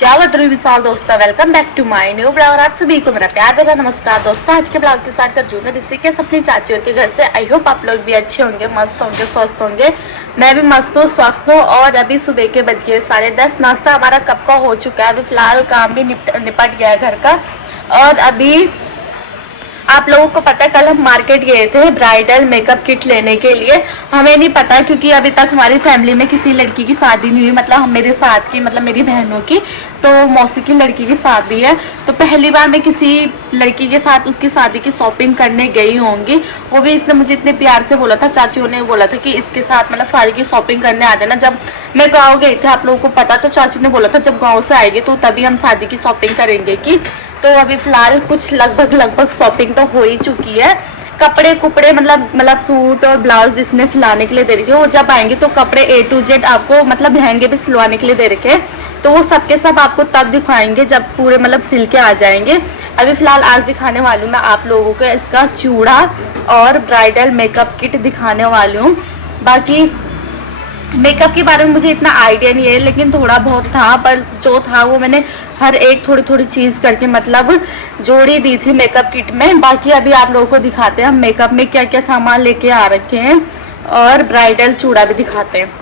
जावत विशाल दोस्तों, welcome back to my new blog. आप सभी को मेरा प्यार भरा नमस्कार दोस्तों। आज के ब्लॉग के साथ कर जू मैं ऋषिकेश अपनी चाचियों के घर से। आई होप आप लोग भी अच्छे होंगे, मस्त होंगे, स्वस्थ होंगे। मैं भी मस्त हूँ, स्वस्थ हूँ। और अभी सुबह के बज गए 10:30। नाश्ता हमारा कब का हो चुका है। अभी फिलहाल काम भी निपट गया है घर का। और अभी आप लोगों को पता है, कल हम मार्केट गए थे ब्राइडल मेकअप किट लेने के लिए। हमें नहीं पता क्योंकि अभी तक हमारी फैमिली में किसी लड़की की शादी नहीं हुई। मतलब हम मेरे साथ की, मतलब मेरी बहनों की, तो मौसी की लड़की की शादी है। तो पहली बार मैं किसी लड़की के साथ उसकी शादी की शॉपिंग करने गई होंगी। वो भी इसने मुझे इतने प्यार से बोला था, चाचियों ने बोला था कि इसके साथ मतलब साड़ी की शॉपिंग करने आ जाना। जब मैं गाँव गई थी, आप लोगों को पता, तो चाची ने बोला था जब गाँव से आएगी तो तभी हम शादी की शॉपिंग करेंगे की। तो अभी फिलहाल कुछ लगभग शॉपिंग तो हो ही चुकी है। कपड़े कुपड़े मतलब सूट और ब्लाउज इसने सिलाने के लिए दे रखे। वो जब आएंगे तो कपड़े A to Z आपको मतलब लहंगे भी सिलवाने के लिए दे रखे। तो वो सबके सब आपको तब दिखाएंगे जब पूरे मतलब सिल के आ जाएंगे। अभी फिलहाल आज दिखाने वाली हूँ मैं आप लोगों को इसका चूड़ा और ब्राइडल मेकअप किट दिखाने वाली हूँ। बाकी मेकअप के बारे में मुझे इतना आइडिया नहीं है, लेकिन थोड़ा बहुत था, पर जो था वो मैंने हर एक थोड़ी थोड़ी चीज़ करके मतलब जोड़ी दी थी मेकअप किट में। बाकी अभी आप लोगों को दिखाते हैं हम मेकअप में क्या क्या सामान लेके आ रखे हैं, और ब्राइडल चूड़ा भी दिखाते हैं।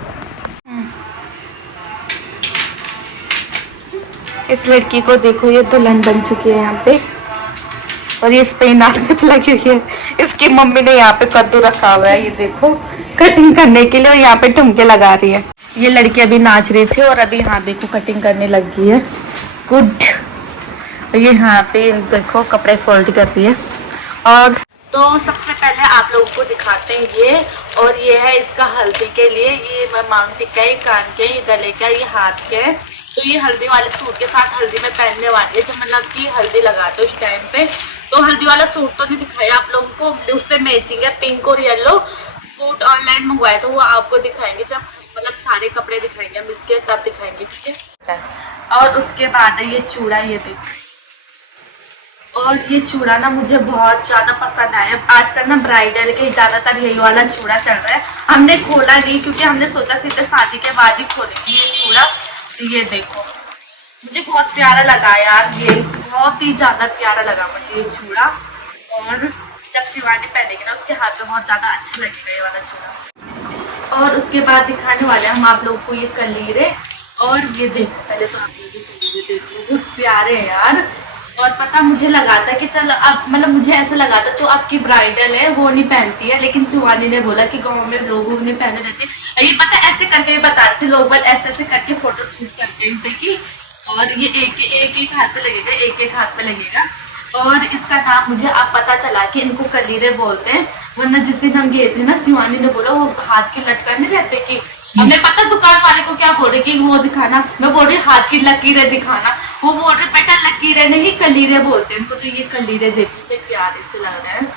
इस लड़की को देखो, ये दुल्हन बन चुकी है यहाँ पे, और ये इस पे नाचने पे लगी हुई है। इसकी मम्मी ने यहाँ पे कद्दू रखा हुआ है, ये देखो, कटिंग करने के लिए, और यहाँ पे ठुमके लगा रही है। ये लड़की अभी नाच रही थी और अभी यहाँ देखो कटिंग करने लग गई है। गुड। ये यहाँ पे देखो कपड़े फोल्ड कर रही है। और तो सबसे पहले आप लोगों को दिखाते हैं ये, और ये है इसका हल्दी के लिए। ये मांग टिक्का, ये कान के, ये गले का, ये हाथ के। तो ये हल्दी वाले सूट के साथ हल्दी में पहनने वाली है, जब मतलब कि हल्दी लगाते हो उस टाइम पे। तो हल्दी वाला सूट तो नहीं दिखाया आप लोगों को, उससे मैचिंग है पिंक और येलो सूट। ऑनलाइन मंगवाए तो वो आपको दिखाएंगे जब मतलब सारे कपड़े दिखाएंगे हम इसके, तब दिखाएंगे, ठीक है। और उसके बाद है ये चूड़ा, ये देखो। और ये चूड़ा ना मुझे बहुत ज़्यादा पसंद आया। आजकल ना ब्राइडल के ज़्यादातर यही वाला चूड़ा चल रहा है। हमने खोला नहीं क्योंकि हमने सोचा सीधे शादी के बाद ही खोलेंगे ये चूड़ा। तो ये देखो, मुझे बहुत प्यारा लगा यार, ये बहुत ही ज़्यादा प्यारा लगा मुझे ये चूड़ा। और जब शिवानी पहनेगी ना उसके हाथ में बहुत ज़्यादा अच्छा लगेगा ये वाला चूड़ा। और उसके बाद दिखाने वाले हम आप लोगों को ये कलीरे। और ये देखो, पहले तो आप लोग ये कलीरे देखो, बहुत प्यारे हैं यार। और पता मुझे लगा था कि चल अब मतलब मुझे ऐसा लगा था जो आपकी ब्राइडल है वो नहीं पहनती है, लेकिन शिवानी ने बोला कि गांव में लोग नहीं पहने रहते। ये पता ऐसे करके भी बताते लोग, बस ऐसे ऐसे करके फोटो शूट करते हैं इनसे की। और ये एक हाथ पे लगेगा, एक हाथ पे लगेगा। और इसका नाम मुझे अब पता चला कि इनको कलीरे बोलते हैं। वरना जिस दिन हम गए थे ना, शिवानी ने बोला वो हाथ के लटकन नहीं रहते कि, हमें पता दुकान वाले को क्या बोल रहे कि वो दिखाना, मैं बोल रही हाथ की लकीरें दिखाना, वो बोल रहे बेटा लकीरें नहीं कलीरे बोलते हैं इनको। तो ये कलीरे देखो कितने प्यारे से लग रहे हैं।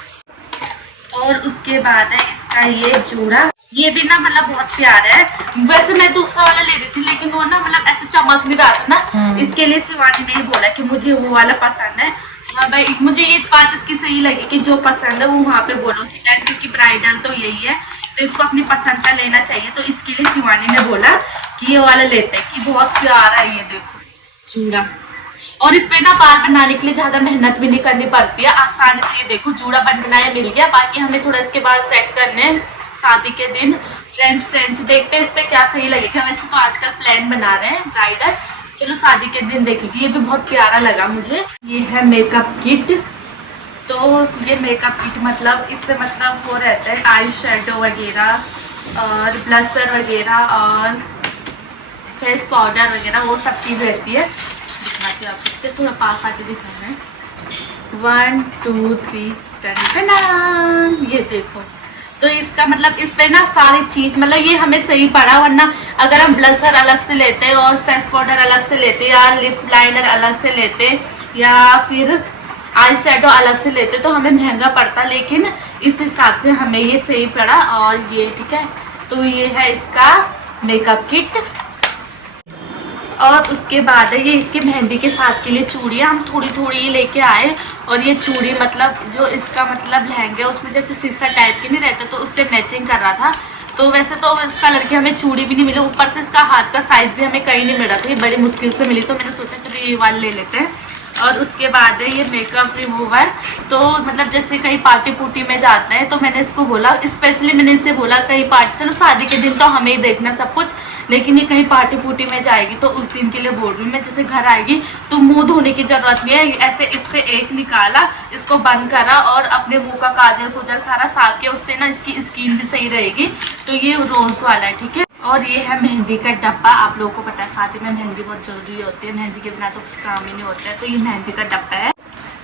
और उसके बाद है इसका ये चूड़ा, ये भी ना मतलब बहुत प्यारा है। वैसे मैं दूसरा वाला ले रही थी, लेकिन वो ना मतलब ऐसे चमक नहीं रहा था ना, इसके लिए शिवानी ने बोला कि मुझे वो वाला पसंद है। हाँ भाई, मुझे ये बात इसकी सही लगी कि जो पसंद है वो वहाँ पे बोलो उसी टाइम, क्योंकि ब्राइडल तो यही है, तो इसको अपनी पसंद का लेना चाहिए। तो इसके लिए शिवानी ने बोला कि ये वाला लेते हैं, कि बहुत प्यारा है ये देखो चूड़ा। और इस पे ना बाल बनाने के लिए ज्यादा मेहनत भी नहीं करनी पड़ती है, आसानी से। ये देखो चूड़ा बनाया मिल गया। बाकी हमें थोड़ा इसके बाल सेट करने हैं शादी के दिन। फ्रेंड्स देखते हैं इस पे क्या सही लगेगा। वैसे तो आजकल प्लान बना रहे हैं ब्राइडल, चलो शादी के दिन देखेंगे। ये भी बहुत प्यारा लगा मुझे। ये है मेकअप किट। तो ये मेकअप किट मतलब इसमें मतलब वो रहता है आई शेडो वगैरह और ब्लशर वगैरह और फेस पाउडर वगैरह, वो सब चीज़ रहती है। दिखाती हूँ आपको, थोड़ा पास आके दिखाना है। 1 2 3 टन, ये देखो। तो इसका मतलब इस पे ना सारी चीज मतलब ये हमें सही पड़ा। वरना अगर हम ब्लशर अलग से लेते और फेस पाउडर अलग से लेते या लिप लाइनर अलग से लेते या फिर आई शेडो अलग से लेते तो हमें महंगा पड़ता, लेकिन इस हिसाब से हमें ये सही पड़ा। और ये ठीक है, तो ये है इसका मेकअप किट। और उसके बाद है ये इसके मेहंदी के साथ के लिए चूड़ियाँ हम थोड़ी थोड़ी लेके आए। और ये चूड़ी मतलब जो इसका मतलब लहंगा उसमें जैसे शीशा टाइप के नहीं रहता, तो उससे मैचिंग कर रहा था। तो वैसे तो इस कलर की हमें चूड़ी भी नहीं मिली, ऊपर से इसका हाथ का साइज भी हमें कहीं नहीं मिला, तो ये बड़ी मुश्किल से मिली। तो मैंने सोचा चलो ये वाले ले लेते हैं। और उसके बाद है ये मेकअप रिमूवर। तो मतलब जैसे कहीं पार्टी पुर्टी में जाते हैं तो मैंने इसको बोला, स्पेशली मैंने इससे बोला कहीं पार्टी, चलो शादी के दिन तो हमें ही देखना सब कुछ, लेकिन ये कहीं पार्टी पुर्टी में जाएगी तो उस दिन के लिए बोल रही हूँ मैं, जैसे घर आएगी तो मुंह धोने की जरूरत नहीं है। ऐसे इससे एक निकाला, इसको बंद करा और अपने मुंह का काजल कुजल सारा साफ किया, उससे ना इसकी स्किन भी सही रहेगी। तो ये रोज वाला है, ठीक है। और ये है मेहंदी का डब्बा। आप लोगों को पता है शादी में मेहंदी बहुत जरूरी होती है, मेहंदी के बिना तो कुछ काम ही नहीं होता है। तो ये मेहंदी का डब्बा है।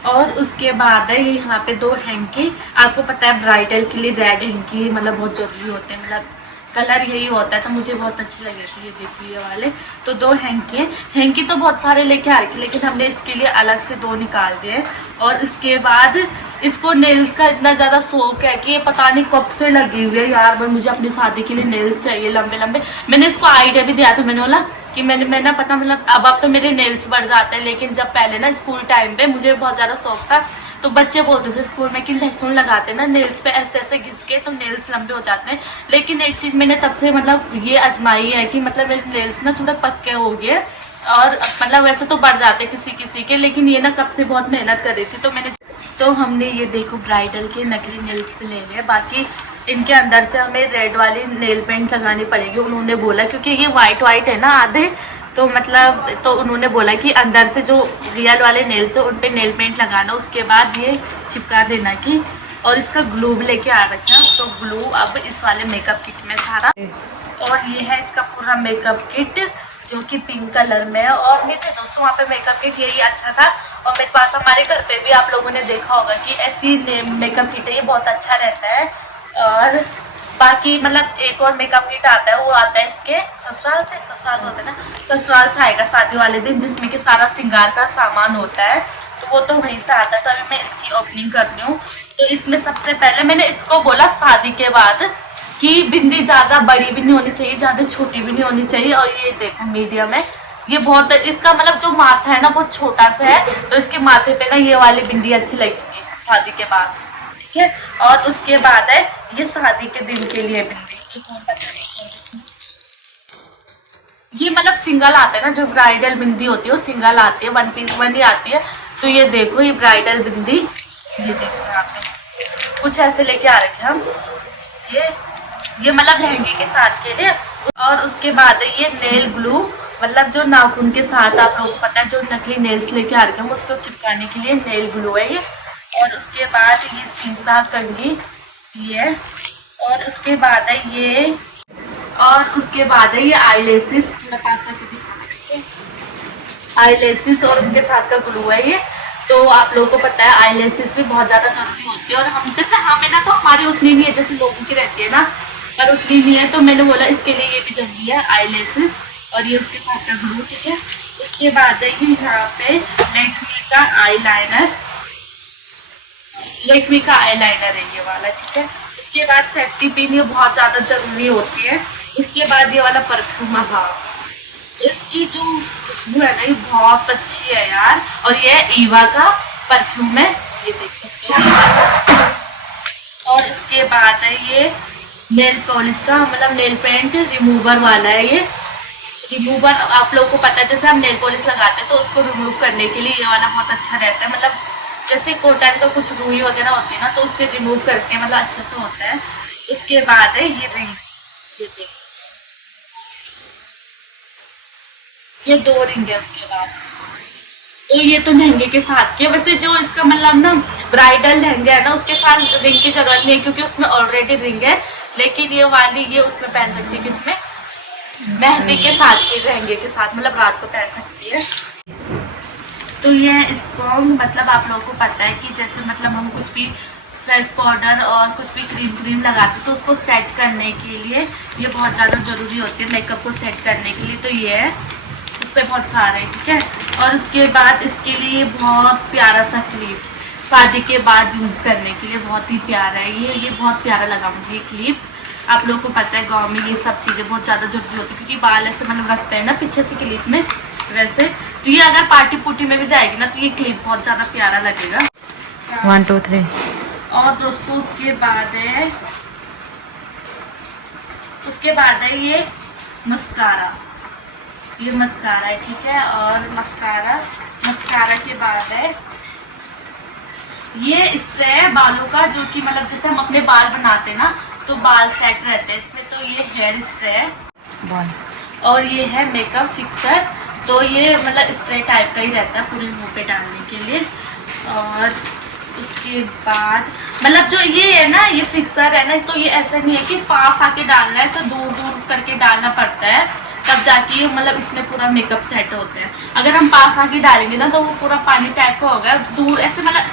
और उसके बाद है यहाँ पे 2 हैंकी। आपको पता है ब्राइडल के लिए रेड हैंकी मतलब बहुत जरूरी होते हैं, मतलब कलर यही होता है, तो मुझे बहुत अच्छे लगे थे ये, देखिए ये वाले। तो 2 हैंकी हैं। हैंकी तो बहुत सारे लेके आ रखे, लेकिन हमने इसके लिए अलग से 2 निकाल दिए। और इसके बाद इसको नेल्स का इतना ज़्यादा शौक है कि ये पता नहीं कब से लगी हुई है यार, पर मुझे अपनी शादी के लिए नेल्स चाहिए लंबे लंबे। मैंने इसको आइडिया भी दिया था, मैंने बोला कि मैं ना पता मतलब अब तो मेरे नेल्स बढ़ जाते हैं, लेकिन जब पहले ना स्कूल टाइम पे मुझे बहुत ज़्यादा शौक था। तो बच्चे बोलते थे स्कूल में कि लहसुन लगाते ना नेल्स पे, ऐसे ऐसे घिस के तो नेल्स लंबे हो जाते हैं। लेकिन एक चीज़ मैंने तब से मतलब ये आजमाई है कि मतलब मेरे नेल्स ना थोड़ा पक्के हो गए, और मतलब वैसे तो बढ़ जाते किसी किसी के, लेकिन ये ना कब से बहुत मेहनत कर रही थी। तो हमने ये देखो ब्राइडल के नकली नेल्स पे ले लिए। बाकी इनके अंदर से हमें रेड वाली नेल पेंट लगानी पड़ेगी, उन्होंने बोला, क्योंकि ये वाइट है ना आधे, तो मतलब तो उन्होंने बोला कि अंदर से जो रियल वाले नेल्स है उन पे नेल पेंट लगाना, उसके बाद ये चिपका देना की। और इसका ग्लू भी लेके आ रखा, तो ग्लू अब इस वाले मेकअप किट में सारा। और ये है इसका पूरा मेकअप किट जो कि पिंक कलर में है। और मेरे दोस्तों वहाँ पे मेकअप किट यही अच्छा था। और मेरे पास हमारे घर पे भी आप लोगों ने देखा होगा कि ऐसी मेकअप किट है, ये बहुत अच्छा रहता है। और बाकी मतलब एक और मेकअप किट आता है, वो आता है इसके ससुराल से, ससुराल होता है ना, ससुराल से आएगा शादी वाले दिन, जिसमें कि सारा श्रृंगार का सामान होता है, तो वो तो वहीं से आता है। तो अभी मैं इसकी ओपनिंग कर रही हूँ। तो इसमें सबसे पहले मैंने इसको बोला शादी के बाद कि बिंदी ज़्यादा बड़ी भी नहीं होनी चाहिए, ज़्यादा छोटी भी नहीं होनी चाहिए। और ये देखो मीडियम है, ये बहुत, इसका मतलब जो माथा है ना बहुत छोटा सा है, तो इसके माथे पे ना ये वाली बिंदी अच्छी लगेगी शादी के बाद, ठीक है। और उसके बाद है ये शादी के दिन के लिए बिंदी, एक और बता, ये मतलब सिंगल आता है ना, जो ब्राइडल बिंदी होती है वो सिंगल आती है, 1 पीस 1 ही आती है। तो ये देखो ये ब्राइडल बिंदी, ये देखो यहाँ पे कुछ ऐसे लेके आ रखे हम, ये मतलब लहंगे के साथ के लिए। और उसके बाद है ये नेल ग्लू, मतलब जो नाखून के साथ आप लोगों को पता है जो नकली नेल्स लेके आ रखे हैं उसको चिपकाने के लिए नेल ग्लू है ये। और उसके बाद ये शीशा कंघी ये। और उसके बाद है ये, और उसके बाद है ये आईलैशेस, थोड़ा पास करके दिखाना, आईलैशेस और उसके साथ का ग्लू है ये। तो आप लोगों को पता है आईलैशेस भी बहुत ज़्यादा जरूरी होती है, और हम जैसे हमें ना तो हमारी उतनी नहीं है जैसे लोगों की रहती है ना, पर उतनी नहीं है। तो मैंने बोला इसके लिए ये भी जरूरी है आईलैशेस, और ये उसके साथ का ग्लू, ठीक है। उसके बाद है ये यहाँ पे लेक्मी का आईलाइनर, लेक्मी का आईलाइनर है ये वाला, ठीक है। उसके बाद सेफ्टी पिन, ये बहुत ज़्यादा जरूरी होती है। उसके बाद ये वाला परफ्यूम, हाँ इसकी जो खुशबू है ना ये बहुत अच्छी है यार। और ये ईवा का परफ्यूम है, ये देख सकते हो। और इसके बाद है ये नेल पॉलिश का, मतलब नेल पेंट रिमूवर वाला है ये। रिमूवर आप लोगों को पता है जैसे हम नेल पॉलिश लगाते हैं तो उसको रिमूव करने के लिए ये वाला बहुत अच्छा रहता है, मतलब जैसे कॉटन का कुछ रुई वगैरह होती है ना तो उससे रिमूव करके मतलब अच्छे से होता है। उसके बाद है ये रिंग, ये देखिए ये 2 रिंग है। उसके बाद तो ये तो लहंगे के साथ के, वैसे जो इसका मतलब ना ब्राइडल लहंगा है ना उसके साथ रिंग की जरूरत नहीं है क्योंकि उसमें ऑलरेडी रिंग है, लेकिन ये वाली ये उसमें पहन सकती है, किसमें, मेहंदी के साथ के लहंगे के साथ, मतलब रात को पहन सकती है। तो ये स्पॉन्ग, मतलब आप लोगों को पता है कि जैसे मतलब हम कुछ भी फेस पाउडर और कुछ भी क्रीम लगाते तो उसको सेट करने के लिए ये बहुत ज़्यादा ज़रूरी होती है, मेकअप को सेट करने के लिए। तो ये है, उस पर बहुत सारे, ठीक है। और उसके बाद इसके लिए बहुत प्यारा सा क्लिप, शादी के बाद यूज़ करने के लिए बहुत ही प्यारा है ये बहुत प्यारा लगा मुझे ये क्लिप। आप लोगों को पता है गांव में ये सब चीज़ें बहुत ज़्यादा जरूरी होती है क्योंकि बाल ऐसे मतलब रखते हैं ना पीछे से क्लिप में, वैसे तो ये अगर पार्टी पुर्टी में भी जाएगी ना तो ये क्लिप बहुत ज़्यादा प्यारा लगेगा। 1 2 3। और दोस्तों उसके बाद है उसके बाद है ये मस्कारा, ये मस्कारा है, ठीक है। और मस्कारा के बाद है ये स्प्रे है बालों का, जो कि मतलब जैसे हम अपने बाल बनाते हैं ना तो बाल सेट रहते हैं इसमें, तो ये हेयर स्प्रे है। और ये है मेकअप फिक्सर, तो ये मतलब स्प्रे टाइप का ही रहता है पूरे मुंह पे डालने के लिए। और उसके बाद मतलब जो ये है ना, ये फिक्सर है ना, तो ये ऐसा नहीं है कि पास आके डालना है, ऐसा दूर दूर करके डालना पड़ता है, तब जाके मतलब इसमें पूरा मेकअप सेट होता है। अगर हम पास आके डालेंगे ना तो वो पूरा पानी टाइप का होगा, दूर ऐसे मतलब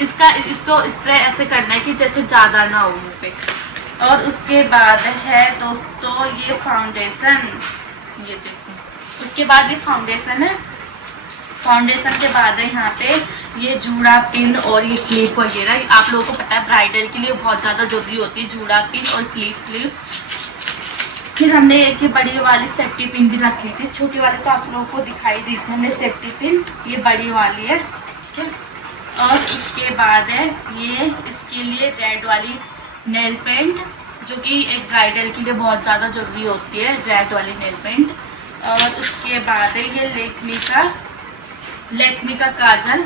इसको स्प्रे ऐसे करना है कि जैसे ज़्यादा ना हो मुँह पे। और उसके बाद है दोस्तों ये फाउंडेशन, ये देखो। उसके बाद ये फाउंडेशन है, फाउंडेशन के बाद है यहाँ पे ये जूड़ा पिन और ये क्लिप वगैरह। आप लोगों को पता है ब्राइडल के लिए बहुत ज़्यादा जरूरी होती है जूड़ा पिन और क्लिप। फिर हमने एक ये बड़ी वाली सेफ्टी पिन भी रख ली थी, छोटी वाली तो आप लोगों को दिखाई दी थी हमने सेफ्टी पिन, ये बड़ी वाली है, ठीक है। और उसके बाद है ये इसके लिए रेड वाली नेल पेंट, जो कि एक ब्राइडल के लिए बहुत ज़्यादा ज़रूरी होती है, रेड वाली नेल पेंट। और उसके बाद है ये लैक्मे का काजल।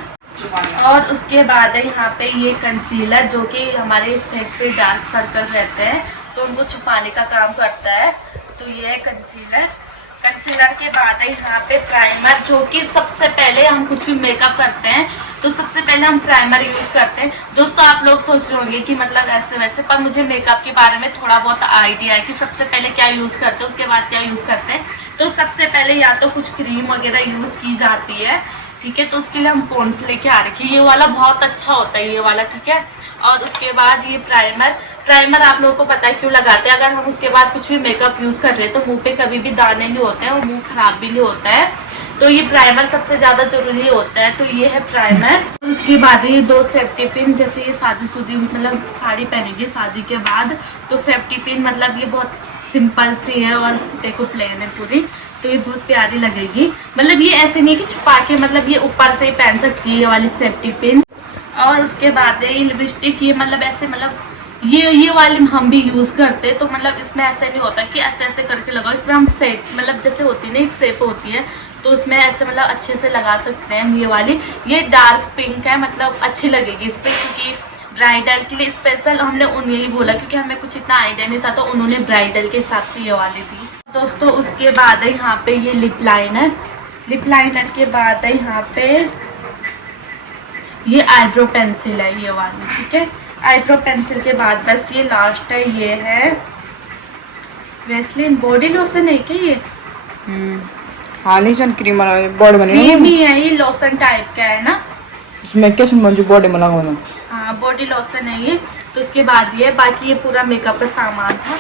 और उसके बाद है यहाँ पे ये कंसीलर, जो कि हमारे फेस पे डार्क सर्कल रहते हैं तो उनको छुपाने का काम करता है, तो ये है कंसीलर। कंसीलर के बाद है यहाँ पे प्राइमर, जो कि सबसे पहले हम कुछ भी मेकअप करते हैं तो सबसे पहले हम प्राइमर यूज़ करते हैं। दोस्तों आप लोग सोच रहे होंगे कि मतलब ऐसे वैसे, पर मुझे मेकअप के बारे में थोड़ा बहुत आइडिया है कि सबसे पहले क्या यूज़ करते हैं, उसके बाद क्या यूज़ करते हैं। तो सबसे पहले या तो कुछ क्रीम वगैरह यूज़ की जाती है, ठीक है, तो उसके लिए हम पॉन्ड्स लेके आ रखे हैं, ये वाला बहुत अच्छा होता है ये वाला, ठीक है। और उसके बाद ये प्राइमर आप लोगों को पता है क्यों लगाते हैं, अगर हम उसके बाद कुछ भी मेकअप यूज़ कर रहे हैं तो मुंह पे कभी भी दाने नहीं होते हैं और मुंह खराब भी नहीं होता है, तो ये प्राइमर सबसे ज़्यादा जरूरी होता है, तो ये है प्राइमर। उसके बाद ये 2 सेफ्टी पिन, जैसे ये शादी मतलब साड़ी पहनेंगे शादी के बाद, तो सेफ्टी पिन मतलब ये बहुत सिंपल सी है और देखो प्लेन है पूरी, तो ये बहुत प्यारी लगेगी। मतलब ये ऐसे नहीं कि छुपा के, मतलब ये ऊपर से ही पहन सकती है ये वाली सेफ्टी पिन। और उसके बाद ये लिपस्टिक, ये मतलब ऐसे मतलब ये वाली हम भी यूज़ करते हैं, तो मतलब इसमें ऐसे नहीं होता कि ऐसे ऐसे करके लगाओ, इसमें हम शेप मतलब जैसे होती है ना एक शेप होती है, तो उसमें ऐसे मतलब अच्छे से लगा सकते हैं। ये वाली ये डार्क पिंक है, मतलब अच्छी लगेगी इस पर, क्योंकि ब्राइडल के लिए स्पेशल हमने उन्हें ही बोला, क्योंकि हमें कुछ इतना आइडिया नहीं था, तो उन्होंने ब्राइडल के हिसाब से ये वाली दी दोस्तों। उसके बाद है यहाँ पे ये लिप लाइनर के बाद है यहाँ पे ये आईब्रो पेंसिल है ये वाली, ठीक है। आईब्रो पेंसिल के बाद बस ये लास्ट है, ये है वैसलीन बॉडी लोशन है क्या ये? क्रीम बॉडी में क्रीम ही है, ये लोशन टाइप का है ना, इसमें क्या बॉडी में लगाना। हाँ बॉडी लोशन है ये। तो उसके बाद ये बाकी ये पूरा मेकअप का सामान था।